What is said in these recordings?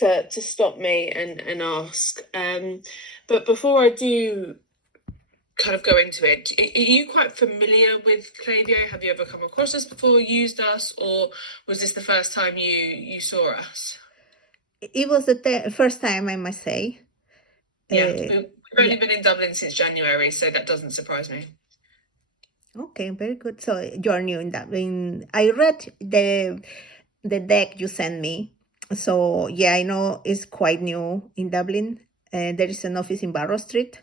to stop me and ask. But before I do kind of go into it, are you quite familiar with Klaviyo? Have you ever come across us before, used us, or was this the first time you saw us? It was the first time, I must say. Yeah, we've only been in Dublin since January, so that doesn't surprise me. Okay, very good. So you're new in Dublin. I read the deck you sent me. So yeah, I know it's quite new in Dublin. There is an office in Barrow Street.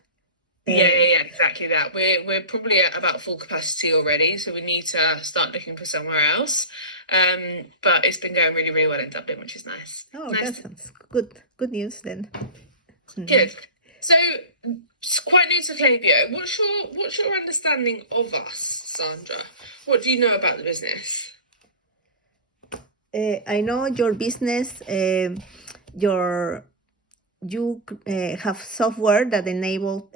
Yeah, exactly that. We're probably at about full capacity already, so we need to start looking for somewhere else. But it's been going really, really well in Dublin, which is nice. Oh, Nice. that sounds good. Good news then. Good. So, it's quite new to Klaviyo. What's your understanding of us, Sandra? What do you know about the business? I know your business. You have software that enable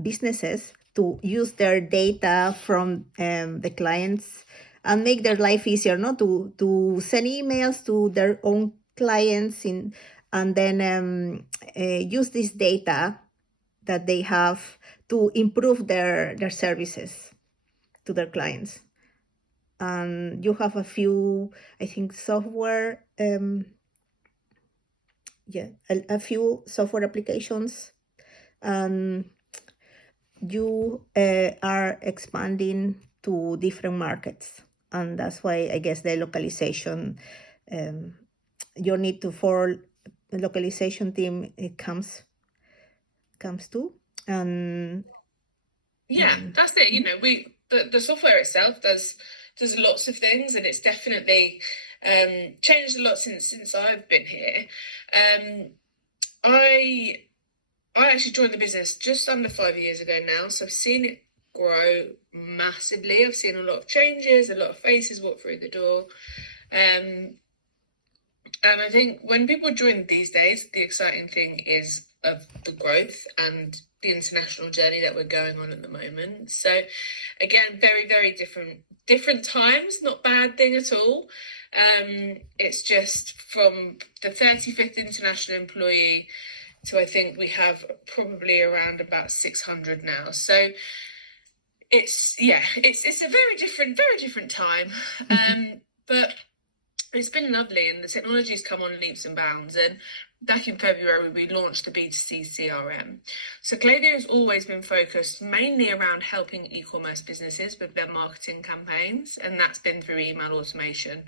businesses to use their data from the clients and make their life easier, no? To send emails to their own clients and then use this data that they have to improve their services to their clients. And you have a few, I think, software a few software applications. You are expanding to different markets, and that's why I guess the localization, your need to for localization team, it comes to. And that's it. You know, the software itself does lots of things, and it's definitely changed a lot since I've been here. I actually joined the business just under 5 years ago now, so I've seen it grow massively. I've seen a lot of changes, a lot of faces walk through the door. And I think when people join these days, the exciting thing is of the growth and the international journey that we're going on at the moment. So again, very, very different times, not bad thing at all. It's just from the 35th international employee to, I think we have probably around about 600 now. So it's a very different time. But it's been lovely, and the technology's come on leaps and bounds. And back in February, we launched the B2C CRM. So Klaviyo has always been focused mainly around helping e-commerce businesses with their marketing campaigns, and that's been through email automation,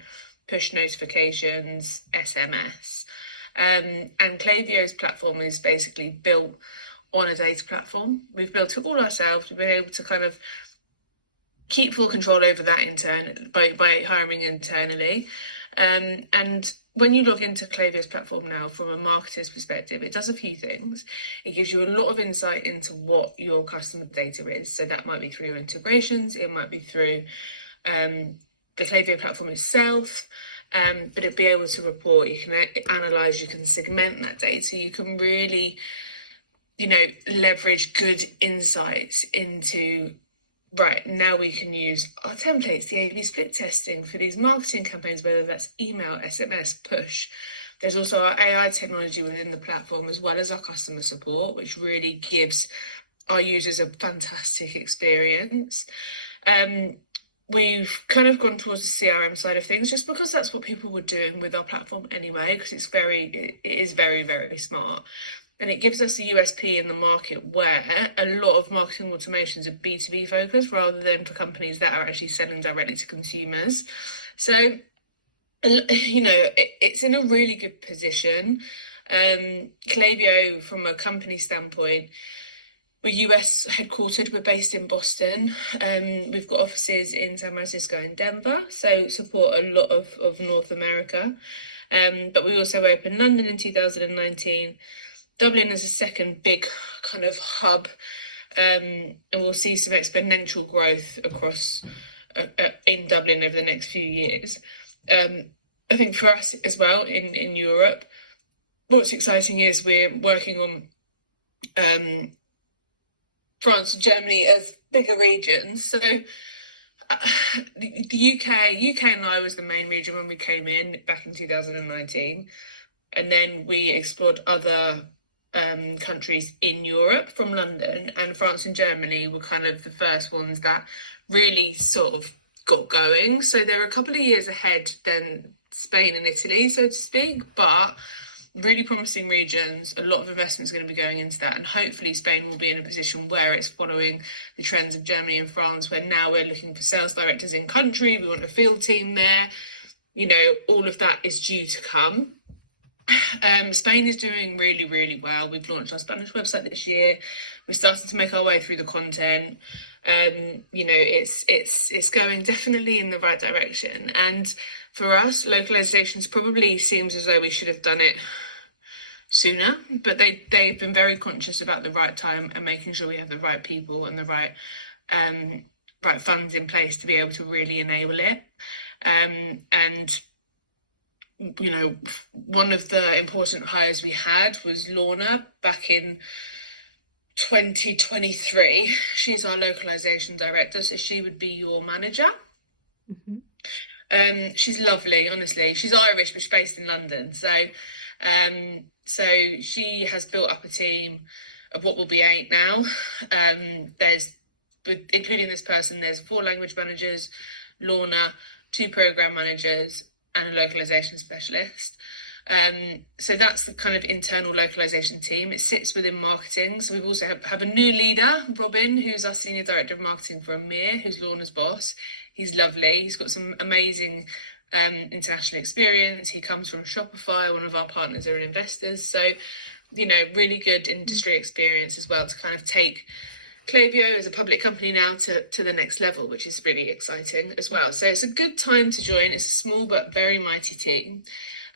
push notifications, SMS. And Klaviyo's platform is basically built on a data platform. We've built it all ourselves. We've been able to kind of keep full control over that by hiring internally. And when you log into Klaviyo's platform now, from a marketer's perspective, it does a few things. It gives you a lot of insight into what your customer data is. So that might be through your integrations, it might be through the Klaviyo platform itself, but it'll be able to report, you can analyze, you can segment that data, you can really, leverage good insights into, right, now we can use our templates, the A/B split testing for these marketing campaigns, whether that's email, SMS, push. There's also our AI technology within the platform, as well as our customer support, which really gives our users a fantastic experience. We've kind of gone towards the CRM side of things, just because that's what people were doing with our platform anyway, because it is very, very smart. And it gives us a USP in the market where a lot of marketing automations are B2B focused rather than for companies that are actually selling directly to consumers. So, it's in a really good position. Klaviyo, from a company standpoint, we're US headquartered, we're based in Boston. We've got offices in San Francisco and Denver, so support a lot of North America. But we also opened London in 2019. Dublin is a second big kind of hub, and we'll see some exponential growth across in Dublin over the next few years. I think for us as well in Europe, what's exciting is we're working on France and Germany as bigger regions. So the UK and I was the main region when we came in back in 2019. and then we explored other countries in Europe from London, and France and Germany were kind of the first ones that really sort of got going. So they're a couple of years ahead than Spain and Italy, so to speak, but really promising regions. A lot of investment is going to be going into that, and hopefully Spain will be in a position where it's following the trends of Germany and France, where now we're looking for sales directors in country, we want a field team there. All of that is due to come. Spain is doing really, really well. We've launched our Spanish website this year. We're starting to make our way through the content. It's going definitely in the right direction. And for us, localizations probably seems as though we should have done it sooner, but they've been very conscious about the right time and making sure we have the right people and the right funds in place to be able to really enable it. And one of the important hires we had was Lorna back in 2023. She's our localization director, so she would be your manager. Mm-hmm. She's lovely, honestly. She's Irish, but she's based in London. So she has built up a team of what will be 8 now. Including this person, there's 4 language managers, Lorna, 2 program managers, and a localization specialist. So that's the kind of internal localization team. It sits within marketing. So we've also have a new leader, Robin, who's our senior director of marketing for EMEA, who's Lorna's boss. He's lovely. He's got some amazing international experience. He comes from Shopify, one of our partners are investors. So, really good industry experience as well to kind of take Klaviyo as a public company now to the next level, which is really exciting as well. So it's a good time to join. It's a small but very mighty team.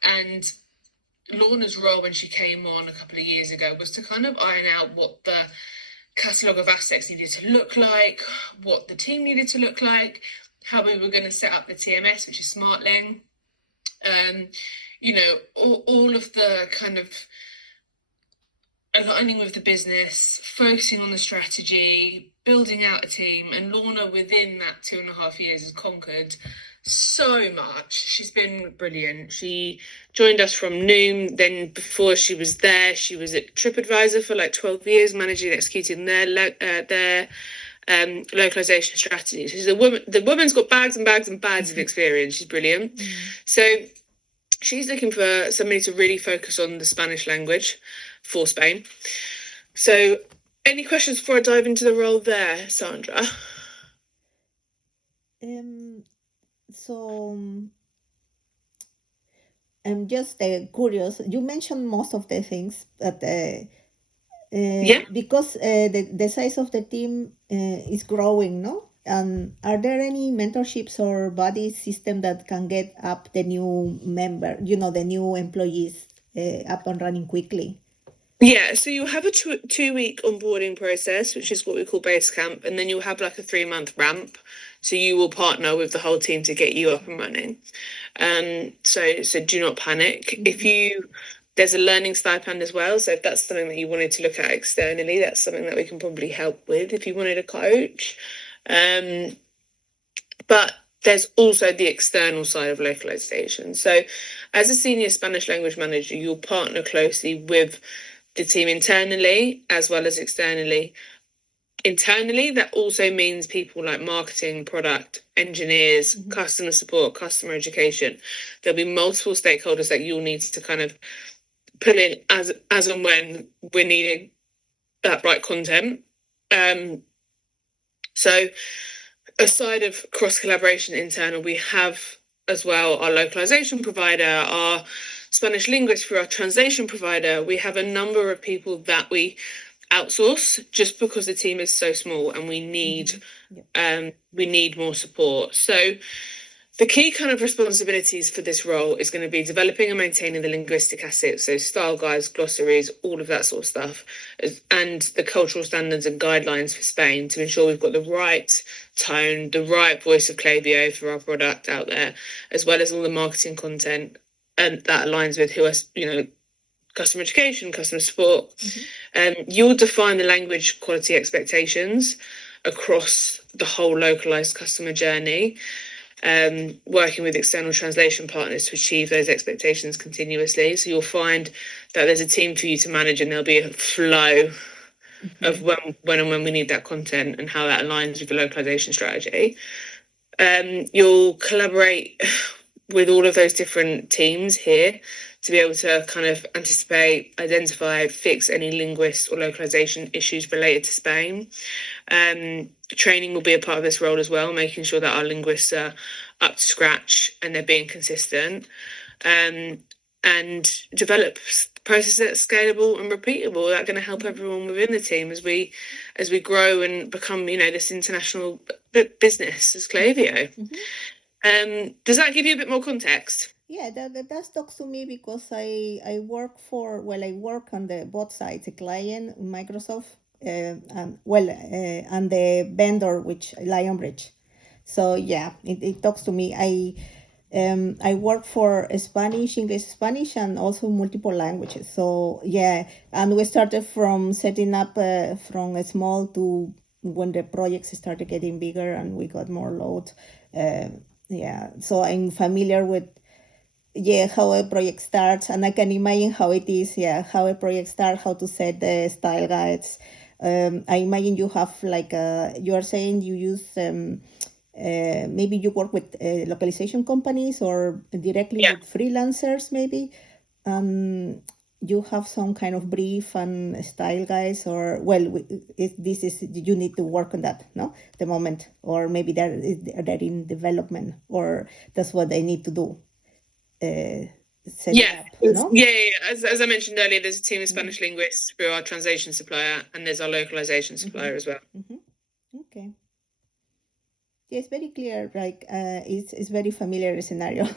And Lorna's role when she came on a couple of years ago was to kind of iron out what the catalogue of assets needed to look like, what the team needed to look like, how we were going to set up the TMS, which is SmartLing. All of the kind of aligning with the business, focusing on the strategy, building out a team, and Lorna within that 2.5 years has conquered so much. She's been brilliant. She joined us from Noom. Then before she was there, she was at TripAdvisor for like 12 years, managing and executing their localization strategy. So she's a woman. The woman's got bags and bags and bags of experience. She's brilliant. So she's looking for somebody to really focus on the Spanish language for Spain. So any questions before I dive into the role there, Sandra? So I'm just curious. You mentioned most of the things, but because the size of the team is growing, no? Are there any mentorships or buddy system that can get up the new member, the new employees up and running quickly? Yeah, so you'll have a 2-week onboarding process, which is what we call Basecamp, and then you'll have like a 3-month ramp. So you will partner with the whole team to get you up and running. So do not panic. There's a learning stipend as well. So if that's something that you wanted to look at externally, that's something that we can probably help with if you wanted a coach. But there's also the external side of localization. So as a senior Spanish language manager, you'll partner closely with the team internally as well as externally. Internally, that also means people like marketing, product, engineers, customer support, customer education. There'll be multiple stakeholders that you'll need to kind of pull in as and when we're needing that right content. So aside of cross collaboration internal, we have as well our localization provider, our Spanish linguist for our translation provider. We have a number of people that we outsource just because the team is so small and we need more support. So the key kind of responsibilities for this role is going to be developing and maintaining the linguistic assets, so style guides, glossaries, all of that sort of stuff, and the cultural standards and guidelines for Spain to ensure we've got the right tone, the right voice of Klaviyo for our product out there, as well as all the marketing content and that aligns with who us, customer education, customer support. You'll define the language quality expectations across the whole localized customer journey. working with external translation partners to achieve those expectations continuously. So you'll find that there's a team for you to manage, and there'll be a flow of when and when we need that content and how that aligns with the localization strategy. You'll collaborate with all of those different teams here to be able to kind of anticipate, identify, fix any linguist or localization issues related to Spain. Training will be a part of this role as well, making sure that our linguists are up to scratch and they're being consistent, and develop processes that's scalable and repeatable. That's going to help everyone within the team as we grow and become, this international business as Klaviyo. Does that give you a bit more context? Yeah, that talks to me because I work on the both sides, the client, Microsoft, and the vendor, which Lionbridge. So yeah, it talks to me. I work for Spanish, English, Spanish, and also multiple languages. So yeah, and we started from setting up from a small to when the projects started getting bigger and we got more load. Yeah, so I'm familiar with how a project starts, and I can imagine how it is. Yeah, how a project starts, how to set the style guides. I imagine you have you are saying you use. Maybe you work with localization companies or directly with freelancers, maybe. You have some kind of brief and style guys, or you need to work on that, no, the moment, or maybe they're in development, or that's what they need to do. Set it up, no? As I mentioned earlier, there's a team of Spanish linguists through our translation supplier, and there's our localization supplier as well. Okay. Yeah, it's very clear. It's very familiar scenario.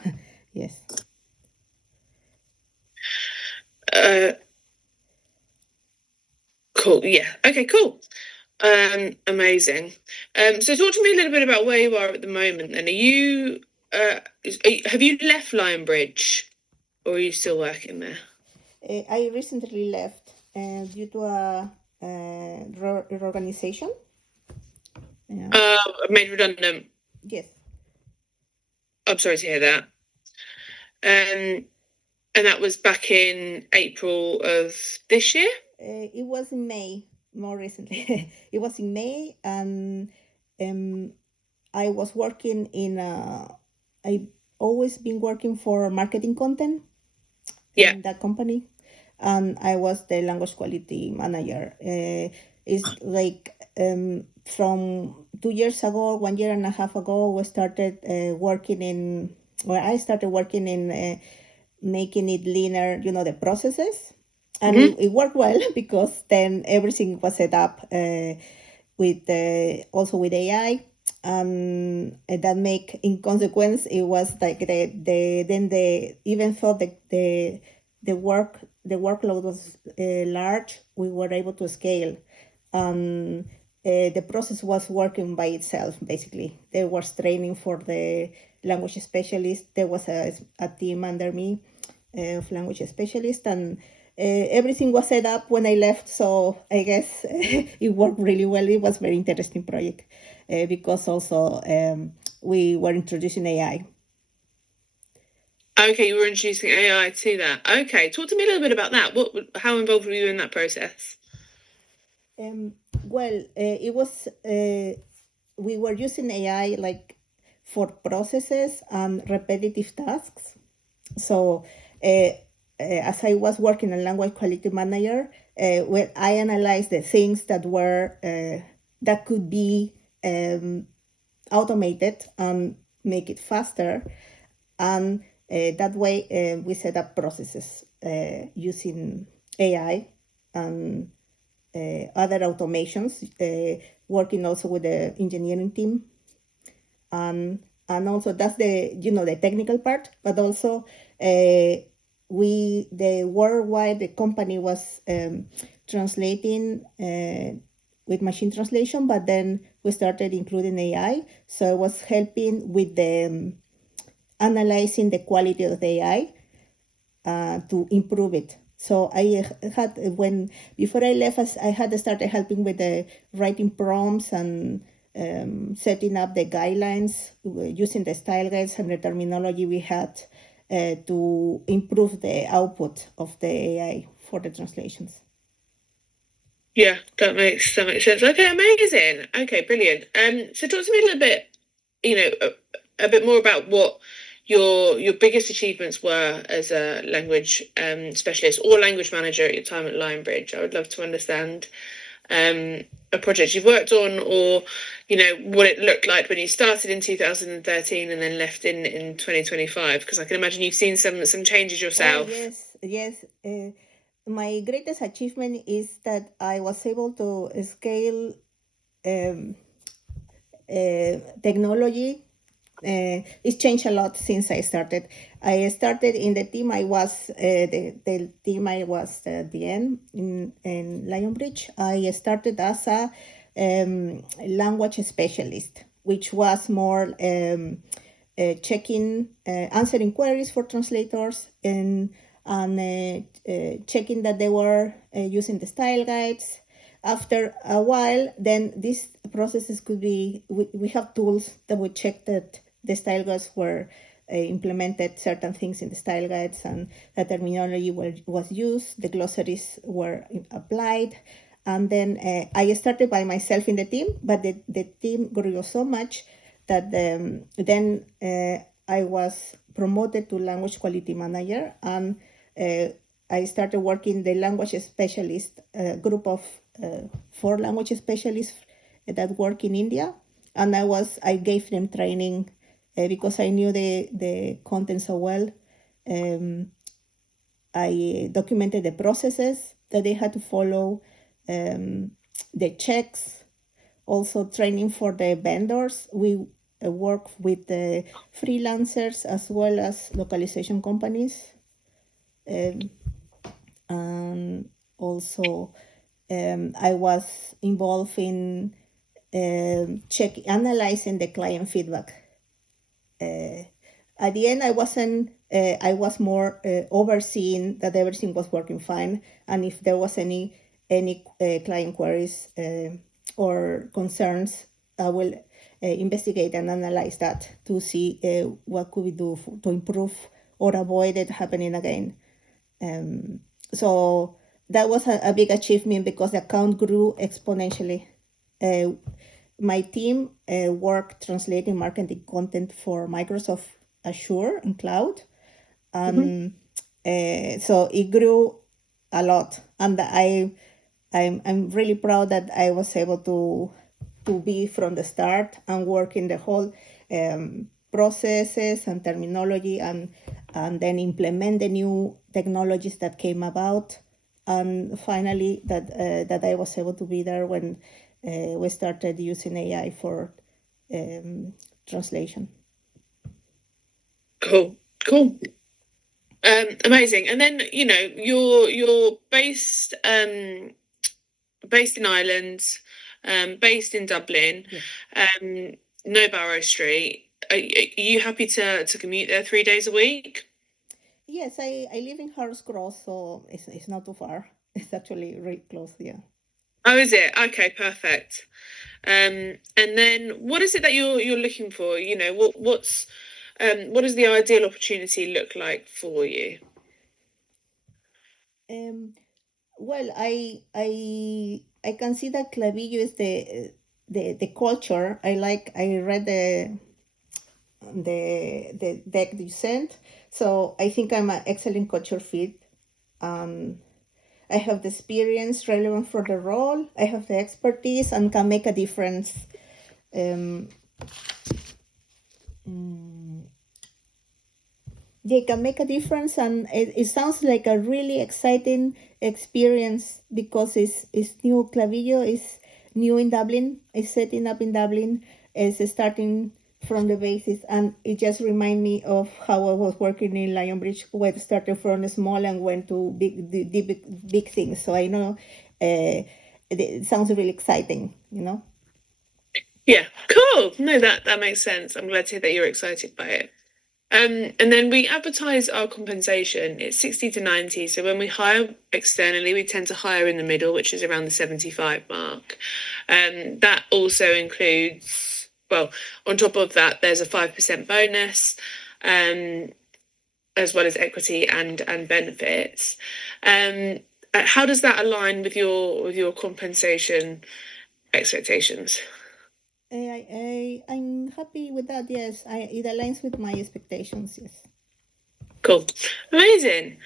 Yes. Cool. Yeah. Okay. Cool. Amazing. So talk to me a little bit about where you are at the moment. And have you left Lionbridge, or are you still working there? I recently left due to a reorganization. Yeah. Made redundant. Yes. I'm sorry to hear that. And that was back in April of this year? It was in May, more recently. It was in May, and I was working I've always been working for marketing content in that company, and I was the language quality manager. It's from 2 years ago, 1.5 years ago, I started working in making it leaner, the processes. And it worked well because then everything was set up also with AI. And that make, in consequence, it was like even though the workload was large, we were able to scale. The process was working by itself, basically. There was training for the language specialist. There was a team under me of language specialists, and everything was set up when I left. So I guess it worked really well. It was a very interesting project because also we were introducing AI. Okay, you were introducing AI to that. Okay, talk to me a little bit about that. How involved were you in that process? It was we were using AI for processes and repetitive tasks. So as I was working as language quality manager, I analyzed the things that could be automated and make it faster, and that way we set up processes using AI and other automations, working also with the engineering team, and also that's the technical part, but also the company was translating with machine translation, but then we started including AI. So I was helping with the analyzing the quality of the AI to improve it. So before I left, I had started helping with the writing prompts and setting up the guidelines using the style guides and the terminology we had to improve the output of the AI for the translations. Yeah, that makes sense. Okay, amazing. Okay, brilliant. So talk to me a little bit, a bit more about what your biggest achievements were as a language specialist or language manager at your time at Lionbridge. I would love to understand a project you've worked on, or what it looked like when you started in 2013 and then left in 2025. Because I can imagine you've seen some changes yourself. Oh, yes. My greatest achievement is that I was able to scale technology. It's changed a lot since I started. I started in the team. I was the team I was at the end in Lionbridge. I started as a language specialist, which was more checking, answering queries for translators and checking that they were using the style guides. After a while, then these processes could be, we have tools that would check that the style guides were implemented certain things in the style guides and the terminology was used, the glossaries were applied. And then I started by myself in the team, but the team grew so much that then I was promoted to language quality manager, and I started working the language specialist group of 4 language specialists that work in India, and I gave them training because I knew the content so well. I documented the processes that they had to follow, the checks, also training for the vendors. We work with the freelancers as well as localization companies. And also I was involved in analyzing the client feedback. At the end, I wasn't. I was more overseeing that everything was working fine, and if there was any client queries or concerns, I will investigate and analyze that to see what could we do to improve or avoid it happening again. So that was a big achievement because the account grew exponentially. My team worked translating marketing content for Microsoft Azure and cloud. So it grew a lot, and I'm really proud that I was able to be from the start and work in the whole processes and terminology, and then implement the new technologies that came about, and finally that I was able to be there when we started using AI for translation. Cool. Amazing. And then you're based in Ireland, based in Dublin, no Barrow Street. Are you happy to commute there 3 days a week? Yes, I live in Harold's Cross, so it's not too far. It's actually really close, yeah. Oh, is it? Okay, perfect. And then what is it that you're looking for? What does the ideal opportunity look like for you? Well, I can see that Clavillo is the culture. I read the deck you sent, so I think I'm an excellent culture fit. I have the experience relevant for the role. I have the expertise and can make a difference. They can make a difference, and it sounds like a really exciting experience because it's new. Clavillo is new in Dublin. It's setting up in Dublin. It's starting from the basis, and it just reminds me of how I was working in Lionbridge, where I started from small and went to big things. So I know it sounds really exciting, Yeah, cool. No, that makes sense. I'm glad to hear that you're excited by it. And then we advertise our compensation. It's 60 to 90. So when we hire externally, we tend to hire in the middle, which is around the 75 mark. That also includes, well, on top of that, there's a 5% bonus, as well as equity and benefits. How does that align with your compensation expectations? I'm happy with that. Yes, it aligns with my expectations. Yes. Cool. Amazing.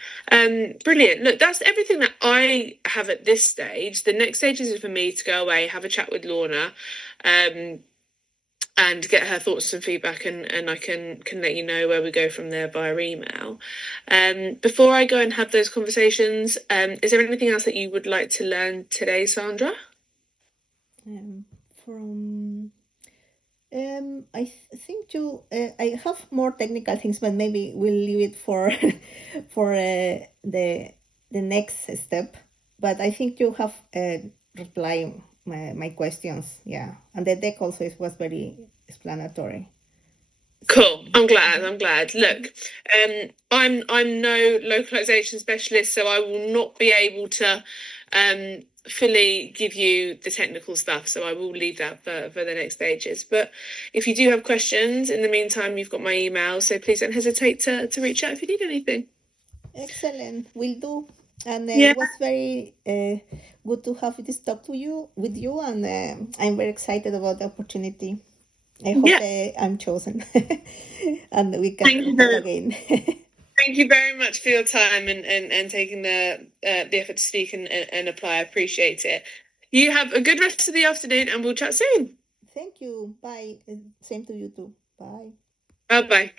Brilliant. Look, that's everything that I have at this stage. The next stage is for me to go away, have a chat with Lorna, and get her thoughts and feedback, and I can let you know where we go from there via email. Before I go and have those conversations, is there anything else that you would like to learn today, Sandra? Think I have more technical things, but maybe we'll leave it for for the next step. But I think you have reply my questions. Yeah, and the deck also was very explanatory. Cool. I'm glad. Look, I'm no localization specialist, so I will not be able to fully give you the technical stuff. So I will leave that for the next stages. But if you do have questions in the meantime, you've got my email, so please don't hesitate to reach out if you need anything. Excellent, will do. And Yeah. it was very good to have this talk with you, and I'm very excited about the opportunity. I hope I'm chosen, and we can talk again. Thank you very much for your time and taking the effort to speak and apply. I appreciate it. You have a good rest of the afternoon, and we'll chat soon. Thank you. Bye. Same to you too. Bye. Bye bye.